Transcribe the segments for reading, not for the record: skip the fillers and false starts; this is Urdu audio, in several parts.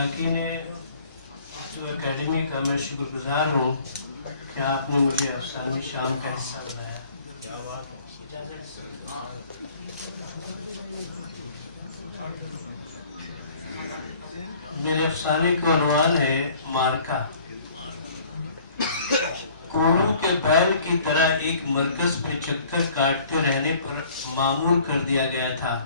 اراکین اکیڈمی کا میں شکر گزار ہوں کہ آپ نے مجھے افسانوی شام کا حصہ بنایا. میرے افسانے کا عنوان ہے مارکا. کوڑوں کے بیل کی طرح ایک مرکز پہ چکر کاٹتے رہنے پر معمول کر دیا گیا تھا،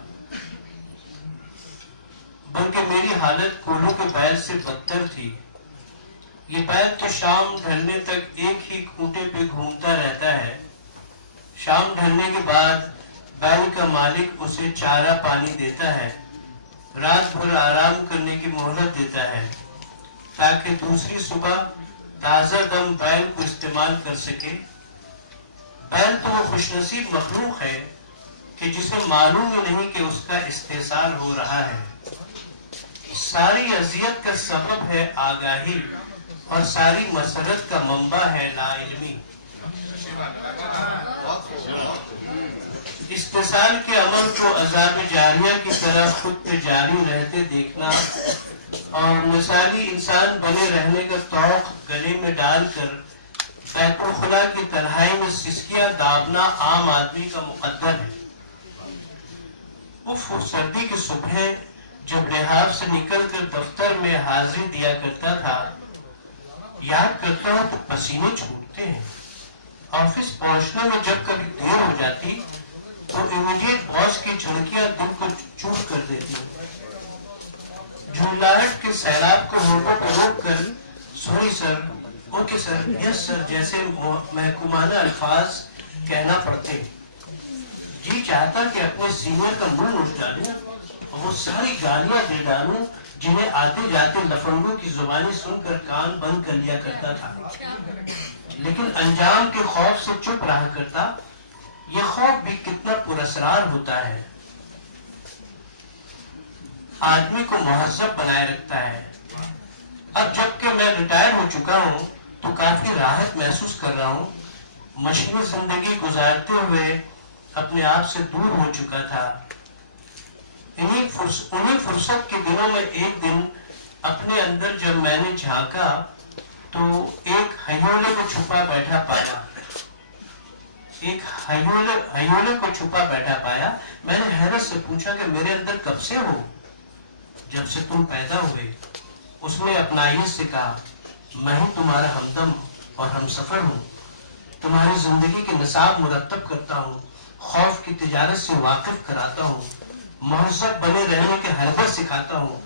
بلکہ میری حالت کوڑوں کے بیل سے بدتر تھی. یہ بیل تو شام ڈھلنے تک ایک ہی کھوٹے پہ گھومتا رہتا ہے. شام ڈھلنے کے بعد بیل کا مالک اسے چارہ پانی دیتا ہے، رات بھر آرام کرنے کی مہلت دیتا ہے تاکہ دوسری صبح تازہ دم بیل کو استعمال کر سکے. بیل تو وہ خوش نصیب مخلوق ہے کہ جسے معلوم ہی نہیں کہ اس کا استحصال ہو رہا ہے. ساری اذیت کا سبب ہے آگاہی اور ساری مسرت کا منبع ہے لا علمی. استحصال کے عمل کو عذاب جاریہ کی طرح خود پہ جاری رہتے دیکھنا اور مثالی انسان بنے رہنے کا توق گلے میں ڈال کر بیت الخلا کی تنہائی میں سسکیاں دابنا عام آدمی کا مقدر ہے. اف سردی کی صبح جب لحاف سے نکل کر دفتر میں حاضری دیا کرتا تھا، یاد کرتا ہوں تو پسینے چھوٹتے ہیں. آفس پہنچنے میں جب کبھی دیر ہو جاتی تو امیڈیٹ باس کی جھڑکیاں دل کو چوٹ کر دیتی. جھنجھلاہٹ کے سیلاب کو ہونٹوں پہ روک کر سوری سر، اوکے سر، یس سر جیسے محکومانہ الفاظ کہنا پڑتے. جی چاہتا کہ اپنے سینئر کا منہ نوچ ڈالوں اور وہ ساری گالیاں دے ڈالوں جنہیں آتے جاتے لفنگوں کی زبانی سن کر کان بند کر لیا کرتا تھا، لیکن انجام کے خوف سے چپ رہا کرتا. یہ خوف بھی کتنا پراسرار ہوتا ہے، آدمی کو مہذب بنائے رکھتا ہے. اب جب کہ میں ریٹائر ہو چکا ہوں تو کافی راحت محسوس کر رہا ہوں. مشینی زندگی گزارتے ہوئے اپنے آپ سے دور ہو چکا تھا. انہیں فرصت کے دنوں میں ایک دن اپنے اندر جب میں نے جھانکا تو ایک ہیولے کو چھپا بیٹھا پایا. میں نے حیرت سے پوچھا کہ میرے اندر کب سے ہو؟ جب سے تم پیدا ہوئے. اس نے اپنائیت سے کہا، میں ہی تمہارا ہمدم اور ہم سفر ہوں. تمہاری زندگی کے نصاب مرتب کرتا ہوں، خوف کی تجارت سے واقف کراتا ہوں، مہذب بنے رہنے کے حربت سکھاتا ہوں.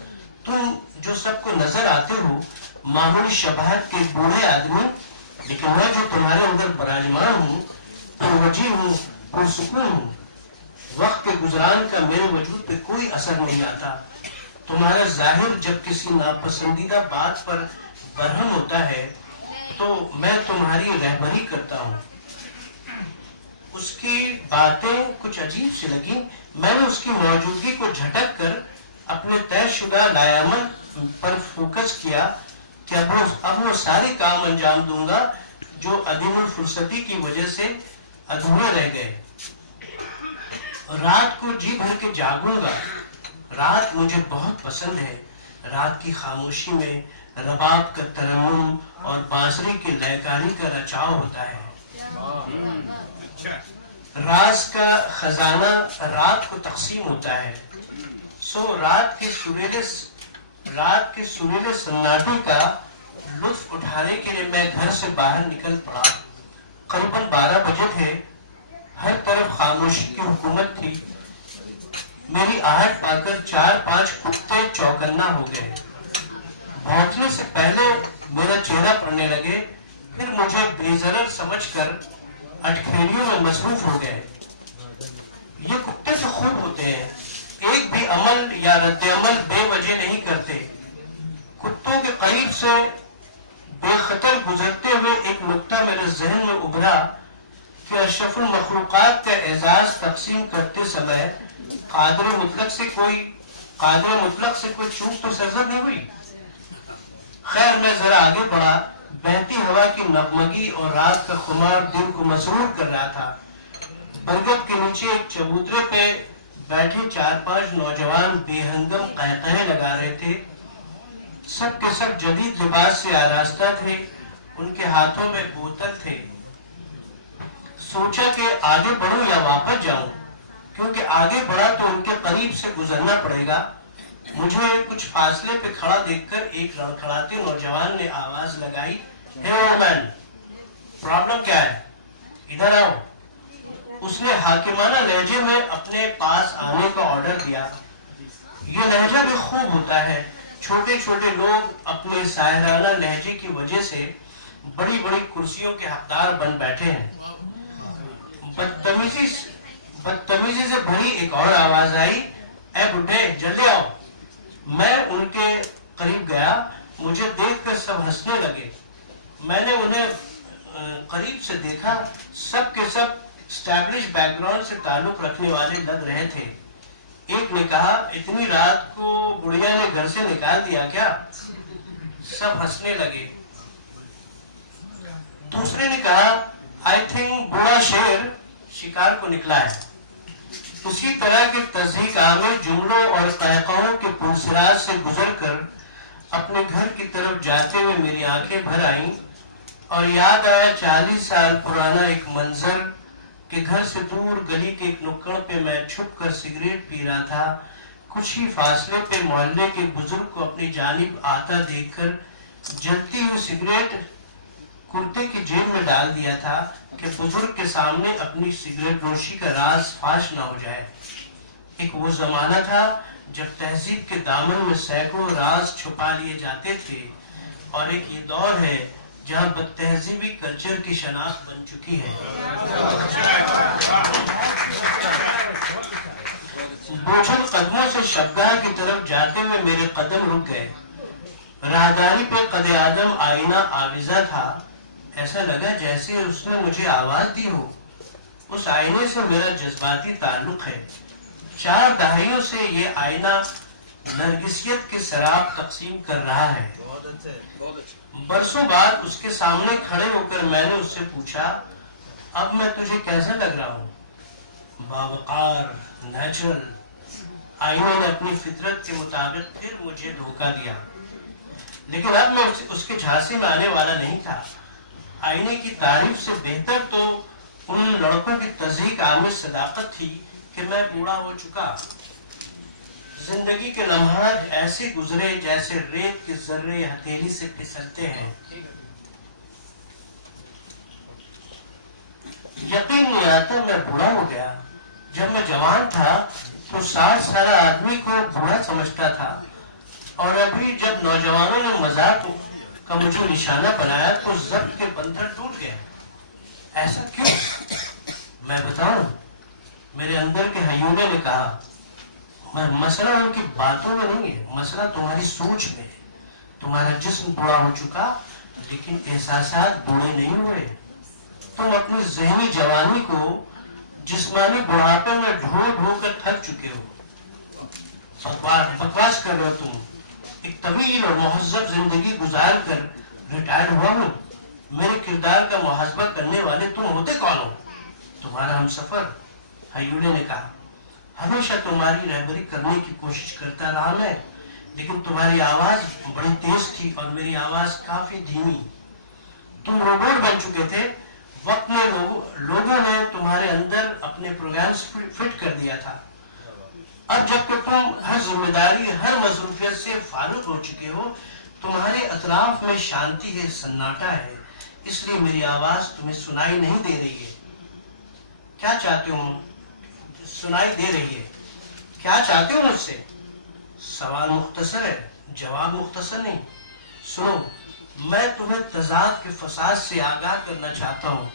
تم جو سب کو نظر آتے ہو معمولی شباہت کے بوڑھے آدمی، لیکن میں جو تمہارے اندر براجمان ہوں، پروجی ہوں، پرسکون ہوں. وقت کے گزران کا میرے وجود پہ کوئی اثر نہیں آتا. تمہارا ظاہر جب کسی ناپسندیدہ بات پر برہم ہوتا ہے تو میں تمہاری رہبری کرتا ہوں. اس کی باتیں کچھ عجیب سی لگیں. میں نے اس کی موجودگی کو جھٹک کر اپنے طے شدہ لائعمل پر فوکس کیا کہ اب وہ سارے کام انجام دوں گا جو عدم الفرصتی کی وجہ سے ادھورے رہ گئے. رات کو جی بھر کے جاگوں گا. رات مجھے بہت پسند ہے. رات کی خاموشی میں رباب کا ترنم اور بانسری کی لہکاری کا رچاؤ ہوتا ہے. راز کا خزانہ رات کو تقسیم ہوتا ہے. سو رات کے سریلے سناٹے کا لطف اٹھانے کے لیے میں گھر سے باہر نکل پڑا. قریباً 12 بجے تھے. ہر طرف خاموشی کی حکومت تھی. میری آہٹ پا کر 4-5 کتے چوکنا ہو گئے. بھونکنے سے پہلے میرا چہرہ پڑنے لگے، پھر مجھے بے ضرر سمجھ کر اٹکھیریوں میں مصروف ہو گئے. یہ کتے تو خوب ہوتے ہیں، ایک بھی عمل یا رد عمل بے وجہ نہیں کرتے. کتوں کے قریب سے بے خطر گزرتے ہوئے ایک نکتہ میرے ذہن میں ابھرا کہ اشرف المخلوقات کا اعزاز تقسیم کرتے سمے قادر مطلق سے کوئی چوک تو سرزد نہیں ہوئی. خیر میں ذرا آگے بڑھا. بہتی ہوا کی نغمگی اور رات کا خمار دل کو مسرور کر رہا تھا. برگد کے نیچے ایک چبوترے پہ بیٹھے 4-5 نوجوان بے ہنگم قہقہے لگا رہے تھے. سب کے سب جدید لباس سے آراستہ تھے، ان کے ہاتھوں میں بوتل تھے۔ سوچا کہ آگے بڑھوں یا واپس جاؤں، کیونکہ آگے بڑھا تو ان کے قریب سے گزرنا پڑے گا۔ مجھے کچھ فاصلے پہ کھڑا دیکھ کر ایک لڑکھڑاتے نوجوان نے آواز لگائی، "ہے اولڈ مین، پرابلم کیا ہے؟ ادھر آؤ۔" اس نے حاکمانہ لہجے میں اپنے پاس آنے کا آرڈر دیا۔ یہ لہجہ بھی خوب ہوتا ہے، چھوٹے چھوٹے لوگ اپنے ساحرانہ لہجے کی وجہ سے بڑی بڑی کرسیوں کے حقدار بن بیٹھے ہیں۔ بدتمیزی سے بھری ایک اور آواز آئی، "اے بڈھے، جلدی آؤ۔" میں ان کے قریب گیا، مجھے دیکھ کر سب ہنسنے لگے۔ میں نے انہیں قریب سے دیکھا، سب کے سب اسٹیبلش بیک گراؤنڈ سے تعلق رکھنے والے لگ رہے تھے۔ ایک نے کہا، "اتنی رات کو بڑھیا نے گھر سے نکال دیا کیا؟" سب ہنسنے لگے۔ دوسرے نے کہا، "آئی تھنک بوڑھا شیر شکار کو نکلا ہے۔" اسی طرح کے تضحیک آمیز جملوں اور قہقہوں کے پرسرات سے گزر کر اپنے گھر کی طرف جاتے ہوئے میری آنکھیں بھر آئیں اور یاد آیا 40 سال پرانا ایک منظر کہ گھر سے دور گلی کے ایک نکڑ پہ میں چھپ کر سگریٹ پی رہا تھا۔ کچھ ہی فاصلے پہ محلے کے بزرگ کو اپنی جانب آتا دیکھ کر جلتی ہوئی سگریٹ کرتے کی جیب میں ڈال دیا تھا کہ بزرگ کے سامنے اپنی سگریٹ نوشی کا راز فاش نہ ہو جائے۔ ایک وہ زمانہ تھا جب تہذیب کے دامن میں سینکڑوں راز چھپا لیے جاتے تھے، اور ایک یہ دور ہے جہاں بد تہذیبی کلچر کی شناخت بن چکی ہے۔ بوجھل قدموں سے شبگاہ کی طرف جاتے ہوئے میرے قدم رک گئے۔ راہداری پہ قد آدم آئینہ آویزہ تھا، ایسا لگا جیسے اس نے مجھے آواز دی ہو۔ اس آئینے سے میرا جذباتی تعلق ہے۔ 4 دہائیوں سے یہ آئینہ نرگسیت کے سراب تقسیم کر رہا ہے۔ برسوں بعد اس کے سامنے کھڑے ہو کر میں نے اس سے پوچھا، "اب میں تجھے کیسا لگ رہا ہوں؟" باوقار، نیچرل۔ آئینے نے اپنی فطرت کے مطابق پھر مجھے دھوکہ دیا، لیکن اب میں اس کے جھانسے میں آنے والا نہیں تھا۔ آئینے کی تعریف سے بہتر تو ان لڑکوں کی تضحیک آمیز صداقت تھی کہ میں بوڑھا ہو چکا۔ زندگی کے لمحات ایسے گزرے جیسے ریت کے ذرے ہتھیلی سے پھسلتے ہیں۔ یقین نہیں آتا میں بوڑھا ہو گیا۔ جب میں جوان تھا تو 60 سالہ آدمی کو بوڑھا سمجھتا تھا، اور ابھی جب نوجوانوں نے مذاق کا مجھے نشانہ بنایا تو ضبط کے بندھن ٹوٹ گئے۔ ایسا کیوں؟ میں بتاؤں؟ میرے اندر کے ہیونے نے کہا، مسئلہ ان کی باتوں میں نہیں ہے، مسئلہ تمہاری سوچ میں ہے۔ تمہارا جسم بوڑھا ہو چکا لیکن احساسات بوڑھے نہیں ہوئے۔ تم اپنی ذہنی جوانی کو جسمانی بڑھاپے میں ڈھو ڈھو کر تھک چکے ہو۔ بکواس کر رہے ہو تم۔ ایک طویل اور مہذب زندگی گزار کر ریٹائر ہوا ہوں۔ میرے کردار کا محاسبہ کرنے والے تم ہوتے کون ہو؟ تمہارا ہم سفر، ہیولے نے کہا۔ ہمیشہ تمہاری رہبری کرنے کی کوشش کرتا رہا میں، لیکن تمہاری آواز بڑی تیز تھی اور میری آواز کافی دھیمی۔ تم روبوٹ بن چکے تھے۔ وقت میں لوگوں نے تمہارے اندر اپنے پروگرامز فٹ کر دیا تھا۔ اب جب کہ تم ہر ذمہ داری، ہر مصروفیت سے فارغ ہو چکے ہو، تمہارے اطراف میں شانتی ہے، سناٹا ہے، اس لیے میری آواز تمہیں سنائی نہیں دے رہی ہے۔ کیا چاہتے ہو؟ سنائی دے رہی ہے۔ کیا چاہتے ہو مجھ سے؟ سوال مختصر ہے، جواب مختصر نہیں۔ سنو، میں تمہیں تضاد کے فساد سے آگاہ کرنا چاہتا ہوں،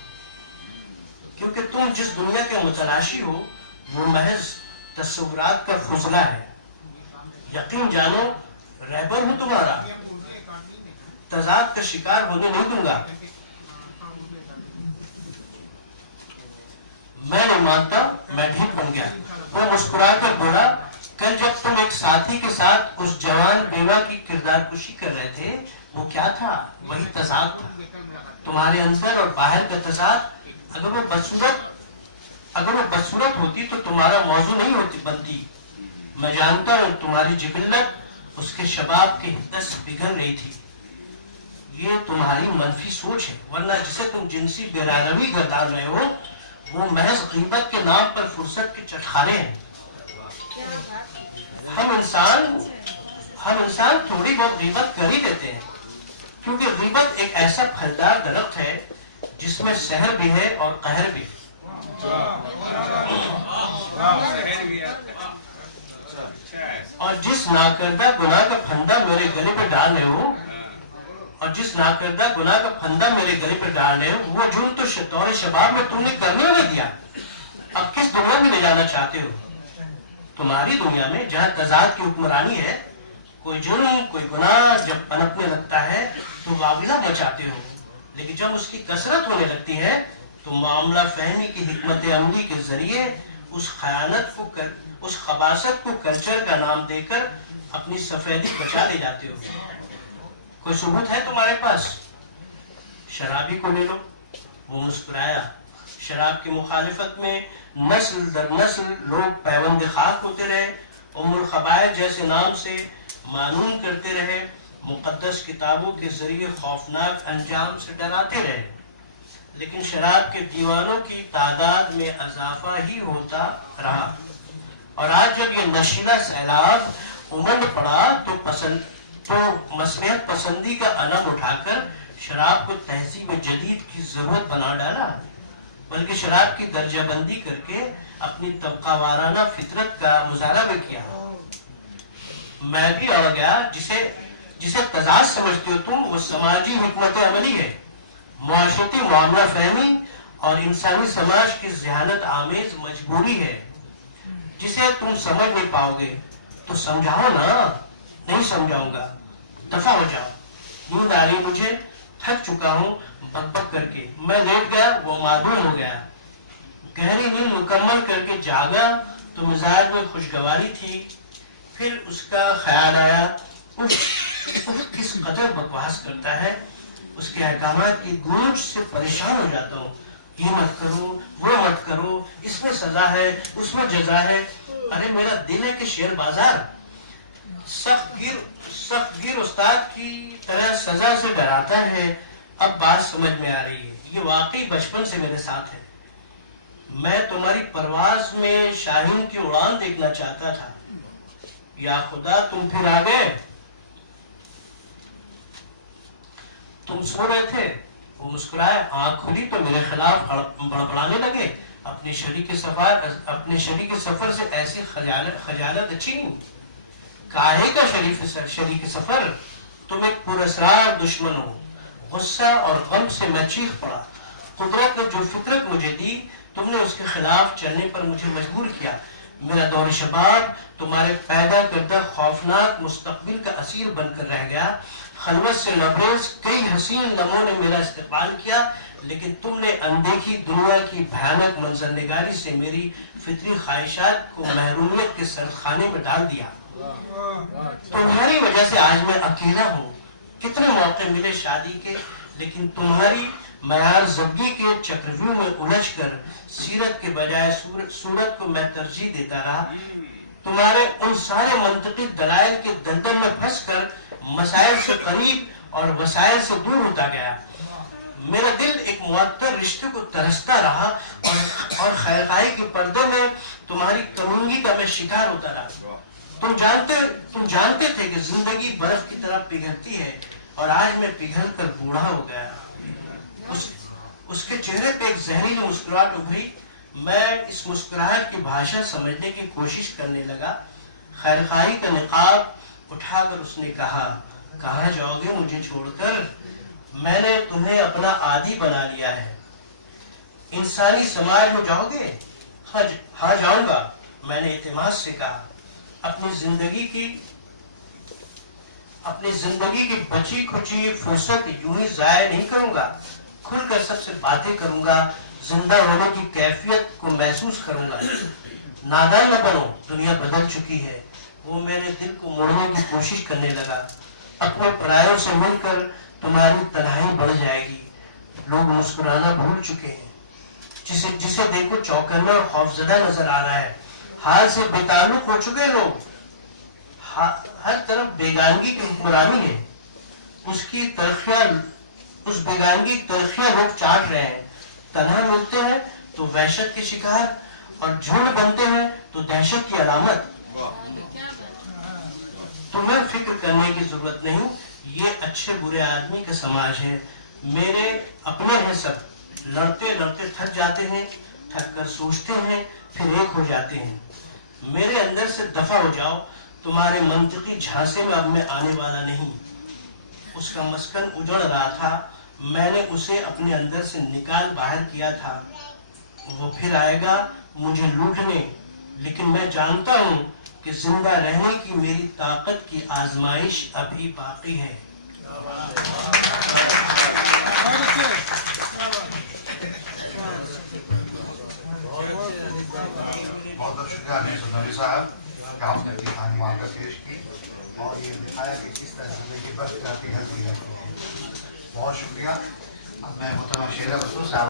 کیونکہ تم جس دنیا کے متلاشی ہو وہ محض تصورات کا فضلہ ہے۔ یقین جانو، رہبر ہوں تمہارا، تضاد کا شکار ہونے نہیں دوں گا۔ میں نہیں مانتا، میں ڈھیٹ بن گیا۔ وہ مسکرا کر بولا، کل جب تم ایک ساتھی کے ساتھ اس جوان بیوہ کی کردار کشی کر رہے تھے، وہ کیا تھا؟ وہی تضاد تھا، تمہارے اندر اور باہر کا تضاد۔ اگر وہ بدصورت ہوتی تو تمہارا موضوع نہیں بنتی۔ میں جانتا ہوں تمہاری جبلت اس کے شباب کی حدت سے بگڑ رہی تھی. یہ تمہاری منفی سوچ ہے، ورنہ جسے تم جنسی بیرانوی گردان رہے ہو وہ محض غیبت کے نام پر فرصت کے چٹخانے ہیں. ہم انسان تھوڑی بہت غیبت کر ہی دیتے ہیں، کیونکہ غیبت ایک ایسا پھلدار درخت ہے جس میں سحر بھی ہے اور قہر بھی. اور جس ناکردہ گناہ کا پھندا میرے گلے پہ ڈال رہے ہو وہ جرم تو دور شباب میں تم نے کرنے نہ دیا. اب کس دنیا میں لے جانا چاہتے ہو؟ تمہاری دنیا میں جہاں تضاد کی حکمرانی ہے، کوئی جرم کوئی گناہ جب پنپنے لگتا ہے تو واویلا مچاتے ہو، لیکن جب اس کی کثرت ہونے لگتی ہے تو معاملہ فہمی کی حکمت عملی کے ذریعے اس خباثت کو کلچر کا نام دے کر اپنی سفیدی بچا دے جاتے ہو. کوئی ثبوت ہے تمہارے پاس؟ شرابی کو لے لو. وہ مسکرایا. شراب کی مخالفت میں نسل در نسل لوگ پیوند خاک ہوتے رہے، ام الخبائث جیسے نام سے مانون کرتے رہے، مقدس کتابوں کے ذریعے خوفناک انجام سے ڈراتے رہے، لیکن شراب کے دیوانوں کی تعداد میں اضافہ ہی ہوتا رہا. اور آج جب یہ نشیلا سیلاب امنڈ پڑا تو مصلحت پسندی کا علم اٹھا کر شراب کو تہذیب جدید کی ضرورت بنا ڈالا، بلکہ شراب کی درجہ بندی کر کے اپنی طبقہ وارانہ فطرت کا مظاہرہ بھی کیا. میں بھی آ گیا. جسے تضاد سمجھتے ہو تم، وہ سماجی حکمت عملی ہے، معاشرتی معاملہ فہمی اور انسانی سماج کی ذہانت آمیز مجبوری ہے جسے تم سمجھ نہیں پاؤ گے تو سمجھاؤ نا. نہیں سمجھاؤں گا، دفع ہو جاؤ. نیند آ رہی مجھے، تھک چکا ہوں بک بک کر کے. میں لیٹ گیا، وہ معدوم ہو گیا. گہری نیند مکمل کر کے جاگا تو مزاج میں خوشگواری تھی. پھر اس کا خیال آیا کس قدر بکواس کرتا ہے. اس کے احکامات کی گونج سے پریشان ہو جاتا ہوں. یہ مت کرو، وہ مت کرو، اس میں سزا ہے، اس میں جزا ہے. ارے میرا دل ہے کہ شیر بازار سخت گیر استاد کی طرح سزا سے ڈراتا ہے. اب بات سمجھ میں آ رہی ہے. یہ واقعی بچپن سے میرے ساتھ ہے. میں تمہاری پرواز میں شاہین کی اڑان دیکھنا چاہتا تھا. یا خدا، تم پھر آ گئے. تم سو رہے تھے. وہ مسکرائے. آنکھ کھلی تو میرے خلاف بڑبڑانے لگے. اپنے شریک سفر سے ایسی خجالت اچھی نہیں. کاہے کا شریک سفر؟ تم ایک پراسرار دشمن ہو. غصہ اور غم سے میں چیخ پڑا. قدرت نے جو فطرت مجھے دی تم نے اس کے خلاف چلنے پر مجھے مجبور کیا. میرا دور شباب تمہارے پیدا کردہ خوفناک مستقبل کا اسیر بن کر رہ گیا. خلوت سے لبریز کئی حسین لمحوں نے میرا استقبال کیا، لیکن تم نے اندیکھی دنیا کی بھیانک منظر نگاری سے میری فطری خواہشات کو محرومیت کے سردخانے میں ڈال دیا. تمہاری وجہ سے آج میں اکیلا ہوں. کتنے موقع ملے شادی کے، لیکن تمہاری معیار زدگی کے چکرویوں میں الجھ کر سیرت کے بجائے صورت کو میں ترجیح دیتا رہا. تمہارے ان سارے منطقی دلائل کے دلدل میں پھنس کر مسائل سے قریب اور وسائل سے دور ہوتا گیا. میرا دل ایک معطر رشتے کو ترستا رہا اور خیرخواہی کے پردے میں تمہاری کمینگی کا میں شکار ہوتا رہا. تم جانتے تھے کہ زندگی برف کی طرح پگھلتی ہے، اور آج میں پگھل کر بوڑھا ہو گیا. اس کے چہرے پہ ایک زہریلی مسکراہٹ ابھری. میں اس مسکراہٹ کی بھاشا سمجھنے کی کوشش کرنے لگا. خیرخواہی کا نقاب اٹھا کر اس نے کہا، کہاں جاؤ گے مجھے چھوڑ کر؟ میں نے تمہیں اپنا عادی بنا لیا ہے. انسانی سماج میں جاؤ گے؟ ہاں جاؤں گا، میں نے اعتماد سے کہا. اپنی زندگی کی بچی کھچی فرصت یوں ہی ضائع نہیں کروں گا. کھل کر سب سے باتیں کروں گا، زندہ ہونے کی کیفیت کو محسوس کروں گا. نادان نہ بنو، دنیا بدل چکی ہے. وہ میرے دل کو موڑنے کی کوشش کرنے لگا. اپنے پرایوں سے مل کر تمہاری تنہائی بڑھ جائے گی. لوگ مسکرانا بھول چکے ہیں. جسے دیکھو چوکنا اور خوفزدہ نظر آ رہا ہے. حال سے بے تعلق ہو چکے لوگ. ہر طرف بیگانگی کی حکمرانی ہے. اس بیگانگی کی تلخیاں لوگ چاٹ رہے ہیں. تنہا ملتے ہیں تو وحشت کے شکار اور جھنڈ بنتے ہیں تو دہشت کی علامت. تمہیں فکر کرنے کی ضرورت نہیں. یہ اچھے برے آدمی کا سماج ہے. میرے اپنے ہیں سب. لڑتے لڑتے تھک جاتے ہیں. تھک کر سوچتے ہیں پھر ایک ہو جاتے ہیں. میرے اندر سے دفع ہو جاؤ. تمہارے منطقی جھانسے میں اب میں آنے والا نہیں. اس کا مسکن اجڑ رہا تھا. میں نے اسے اپنے اندر سے نکال باہر کیا تھا. وہ پھر آئے گا مجھے لوٹنے. لیکن میں جانتا ہوں کہ زندہ رہنے کی میری طاقت کی آزمائش ابھی باقی ہے. بہت بہت شکریہ امیر سنوری صاحب کہ آپ نے اپنی کہانی وہاں کا پیش کی اور یہ دکھایا کہ کس طرح زندگی بس جاتی ہے. بہت شکریہ. اب میں محترم شیرہ رسول صاحب